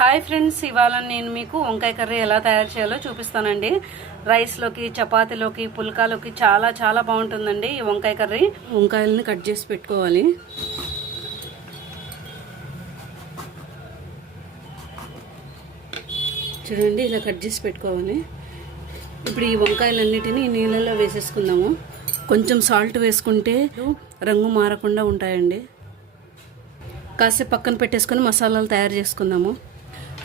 Hi friends, ఇవాళ నేను మీకు వంకాయ కర్రీ ఎలా తయారు చేయాలో చూపిస్తానండి. రైస్లోకి, చపాతీలోకి, పుల్కాలోకి చాలా చాలా బాగుంటుందండి ఈ వంకాయ కర్రీ. వంకాయలని కట్ చేసి పెట్టుకోవాలి. చూడండి, ఇలా కట్ చేసి పెట్టుకోవాలి. ఇప్పుడు ఈ వంకాయలన్నిటినీ నీళ్ళలో వేసేసుకుందాము. కొంచెం సాల్ట్ వేసుకుంటే రంగు మారకుండా ఉంటాయండి. కాసేపు పక్కన పెట్టేసుకొని మసాలాలు తయారు చేసుకుందాము.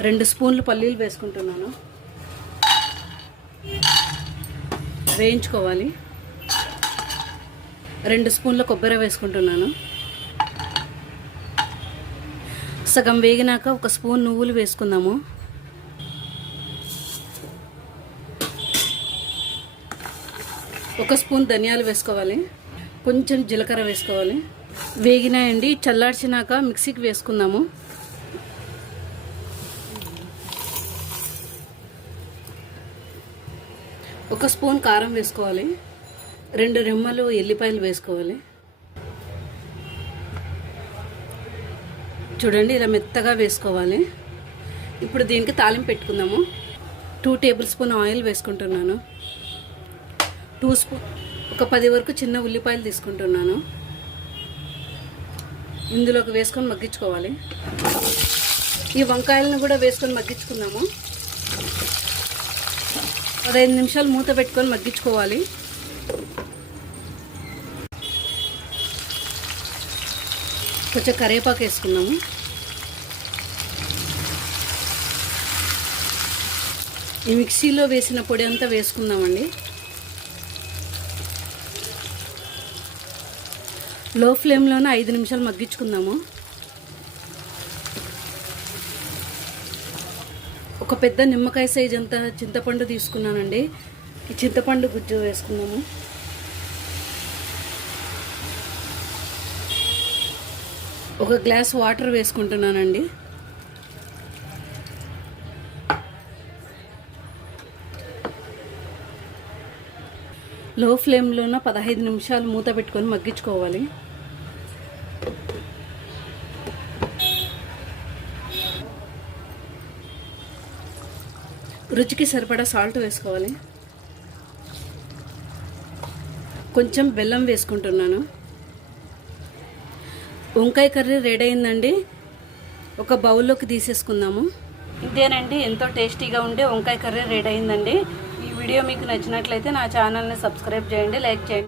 2 స్పూన్లు పల్లీలు వేసుకుంటున్నాను, వేయించుకోవాలి. 2 స్పూన్ల కొబ్బరి వేసుకుంటున్నాను. సగం వేగినాక 1 స్పూన్ నువ్వులు వేసుకుందాము. ఒక స్పూన్ ధనియాలు వేసుకోవాలి. కొంచెం జీలకర్ర వేసుకోవాలి. వేగినాయండి. చల్లార్చినాక మిక్సీకి వేసుకుందాము. ఒక స్పూన్ కారం వేసుకోవాలి. 2 రెమ్మలు ఎల్లిపాయలు వేసుకోవాలి. చూడండి, ఇలా మెత్తగా వేసుకోవాలి. ఇప్పుడు దీనికి తాలింపు పెట్టుకుందాము. 2 టేబుల్ స్పూన్ ఆయిల్ వేసుకుంటున్నాను. 2 స్పూన్ ఒక 10 వరకు చిన్న ఉల్లిపాయలు తీసుకుంటున్నాను. ఇందులోకి వేసుకొని మగ్గించుకోవాలి. ఈ వంకాయలను కూడా వేసుకొని మగ్గించుకుందాము. 15 నిమిషాలు మూత పెట్టుకొని మగ్గించుకోవాలి. కొంచెం కరివేపాకు వేసుకుందాము. ఈ మిక్సీలో వేసిన పొడి అంతా వేసుకుందామండి. లో ఫ్లేమ్లోనే 5 నిమిషాలు మగ్గించుకుందాము. ఒక పెద్ద నిమ్మకాయ సైజ్ అంతా చింతపండు తీసుకున్నానండి. ఈ చింతపండు గుజ్జు వేసుకుందాము. ఒక గ్లాస్ వాటర్ వేసుకుంటున్నానండి. లో ఫ్లేమ్లోన 15 నిమిషాలు మూత పెట్టుకొని మగ్గించుకోవాలి. రుచికి సరిపడా సాల్ట్ వేసుకోవాలి. కొంచెం బెల్లం వేసుకుంటున్నాను. వంకాయ కర్రీ రెడీ అయిందండి. ఒక బౌల్లోకి తీసేసుకుందాము. ఇదేనండి, ఎంతో టేస్టీగా ఉండే వంకాయ కర్రీ రెడీ అయిందండి. ఈ వీడియో మీకు నచ్చినట్లయితే నా ఛానల్ని సబ్స్క్రైబ్ చేయండి, లైక్ చేయండి.